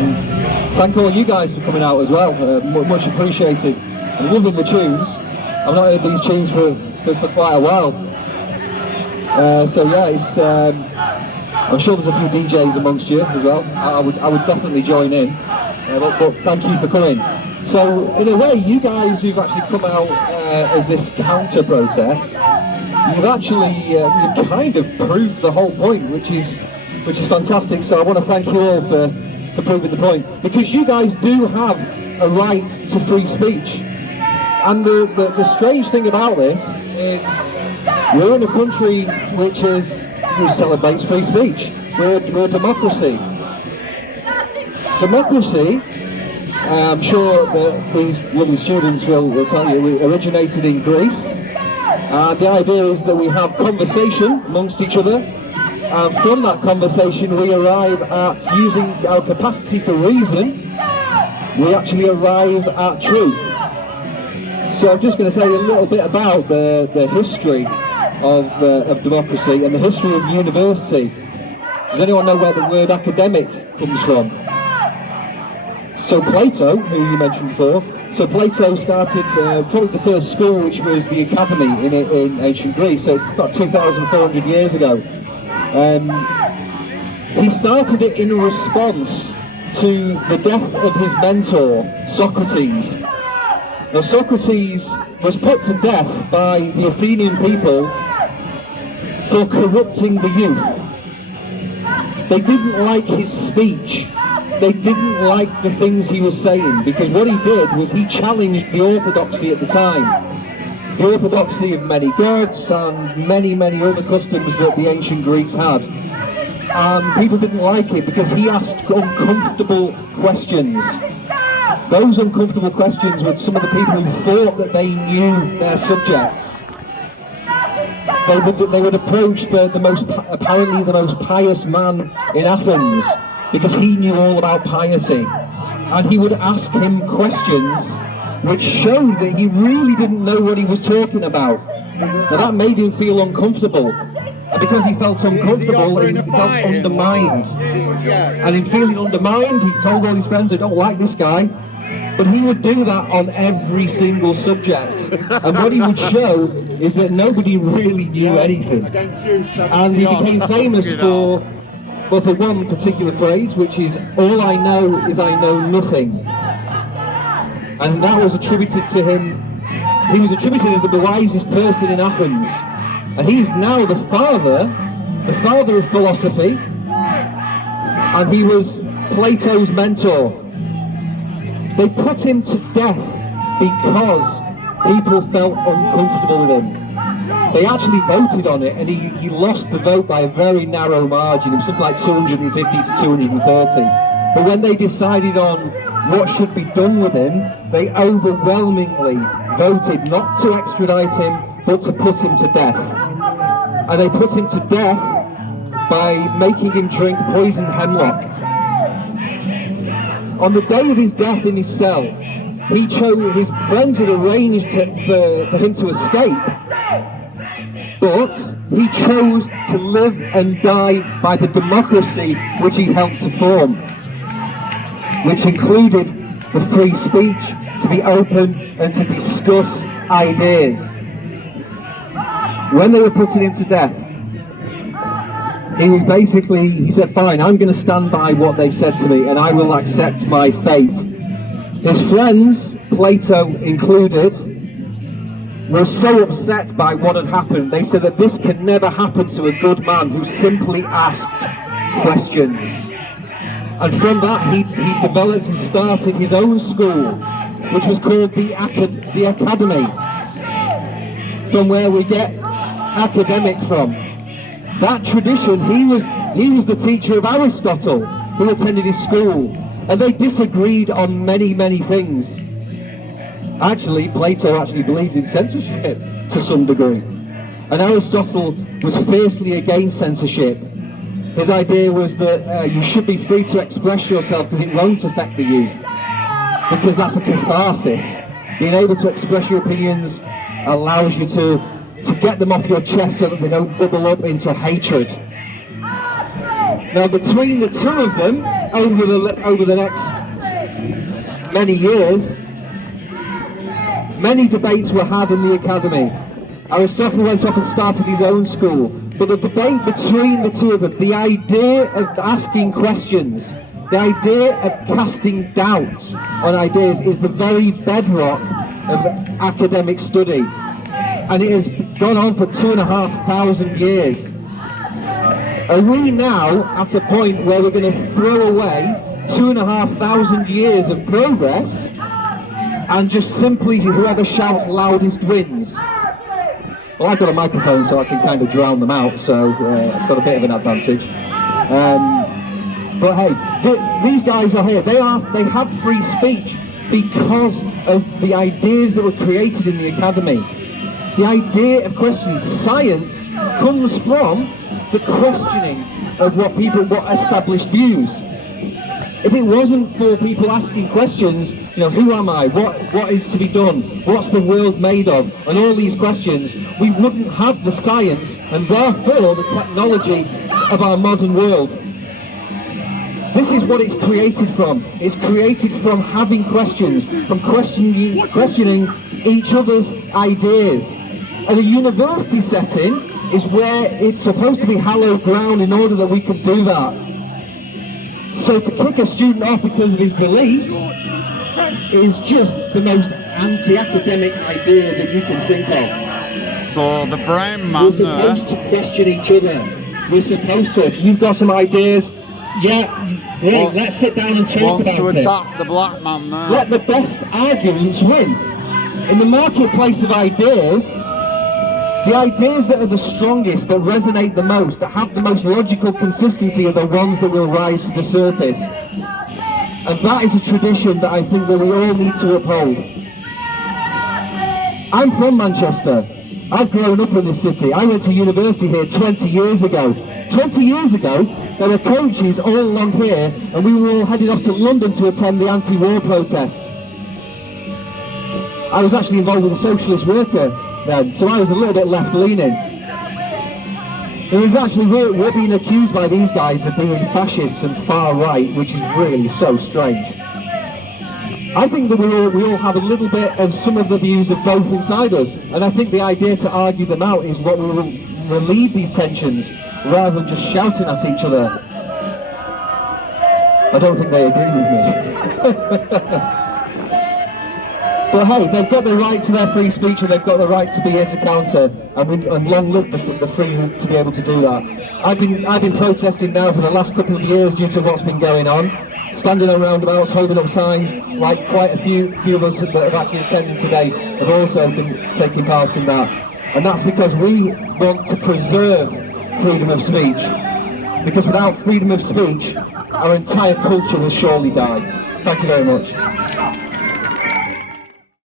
Thank all you guys for coming out as well, much appreciated. I'm loving the tunes. I've not heard these tunes for quite a while. So yeah, it's, I'm sure there's a few DJs amongst you as well. I would definitely join in, but thank you for coming. So in a way, you guys who've actually come out as this counter-protest, you've actually you've kind of proved the whole point, which is fantastic. So I want to thank you all for proving the point, because you guys do have a right to free speech. And the strange thing about this is we're in a country which celebrates free speech. We're a democracy. Democracy, I'm sure that these lovely students will tell you, we originated in Greece. And the idea is that we have conversation amongst each other, and from that conversation we arrive at, using our capacity for reason, we actually arrive at truth. So I'm just going to say a little bit about the history of democracy and the history of university. Does anyone know where the word academic comes from? So Plato, who you mentioned before, so Plato started probably the first school, which was the academy in ancient Greece, so it's about 2,400 years ago. He started it in response to the death of his mentor, Socrates. Now Socrates was put to death by the Athenian people for corrupting the youth. They didn't like his speech. They didn't like the things he was saying, because what he did was he challenged the orthodoxy at the time. The orthodoxy of many gods and many other customs that the ancient Greeks had. And people didn't like it because he asked uncomfortable questions. Those uncomfortable questions were some of the people who thought that they knew their subjects. They would approach apparently the most pious man in Athens, because he knew all about piety, and he would ask him questions which showed that he really didn't know what he was talking about. Now that made him feel uncomfortable, and because he felt uncomfortable, he felt undermined. And in feeling undermined, he told all his friends, I don't like this guy. But he would do that on every single subject, and what he would show is that nobody really knew anything. And he became famous for one particular phrase, which is, all I know is I know nothing. And that was attributed to him. He was attributed as the wisest person in Athens, and he's now the father of philosophy, and he was Plato's mentor. They put him to death because people felt uncomfortable with him. They actually voted on it, and he lost the vote by a very narrow margin. It was something like 250 to 230. But when they decided on what should be done with him, they overwhelmingly voted not to extradite him, but to put him to death. And they put him to death by making him drink poisoned hemlock. On the day of his death in his cell, his friends had arranged for him to escape, but he chose to live and die by the democracy which he helped to form, which included the free speech, to be open and to discuss ideas. When they were putting him to death, he said, fine, I'm going to stand by what they've said to me, and I will accept my fate. His friends, Plato included, were so upset by what had happened. They said that this can never happen to a good man who simply asked questions. And from that he developed and started his own school, which was called the Academy, from where we get academic from. That tradition, he was the teacher of Aristotle, who attended his school, and they disagreed on many things. Actually, Plato actually believed in censorship to some degree, and Aristotle was fiercely against censorship. His idea was that you should be free to express yourself because it won't affect the youth, because that's a catharsis. Being able to express your opinions allows you to get them off your chest so that they don't bubble up into hatred. Now between the two of them, over the next many years, many debates were had in the academy. Aristotle went off and started his own school, but the debate between the two of them, the idea of asking questions, the idea of casting doubt on ideas, is the very bedrock of academic study, and it has gone on for 2,500 years. Are we now at a point where we're going to throw away 2,500 years of progress and just simply whoever shouts loudest wins? Well, I've got a microphone so I can kind of drown them out, so I've got a bit of an advantage. But hey, these guys are here. They have free speech because of the ideas that were created in the academy. The idea of questioning. Science comes from the questioning of what established views. If it wasn't for people asking questions, who am I? What is to be done? What's the world made of? And all these questions, we wouldn't have the science and therefore the technology of our modern world. This is what it's created from. It's created from having questions, from questioning each other's ideas. And a university setting is where it's supposed to be hallowed ground in order that we can do that. So to kick a student off because of his beliefs is just the most anti-academic idea that you can think of. So the brain man, we're supposed to question each other. We're supposed to. If you've got some ideas, let's sit down and talk about it. Want to attack the black man there. Let the best arguments win. In the marketplace of ideas, the ideas that are the strongest, that resonate the most, that have the most logical consistency are the ones that will rise to the surface. And that is a tradition that I think that we all need to uphold. I'm from Manchester. I've grown up in this city. I went to university here 20 years ago. 20 years ago, there were coaches all along here, and we were all heading off to London to attend the anti-war protest. I was actually involved with a socialist worker then, so I was a little bit left-leaning. And it's actually, we're being accused by these guys of being fascists and far-right, which is really so strange. I think that we all have a little bit of some of the views of both inside us, and I think the idea to argue them out is what will relieve these tensions, rather than just shouting at each other. I don't think they agree with me. But hey, they've got the right to their free speech, and they've got the right to be here to counter, and long live the free to be able to do that. I've been protesting now for the last couple of years due to what's been going on, standing on roundabouts, holding up signs, like quite a few of us that have actually attended today have also been taking part in that. And that's because we want to preserve freedom of speech, because without freedom of speech, our entire culture will surely die. Thank you very much.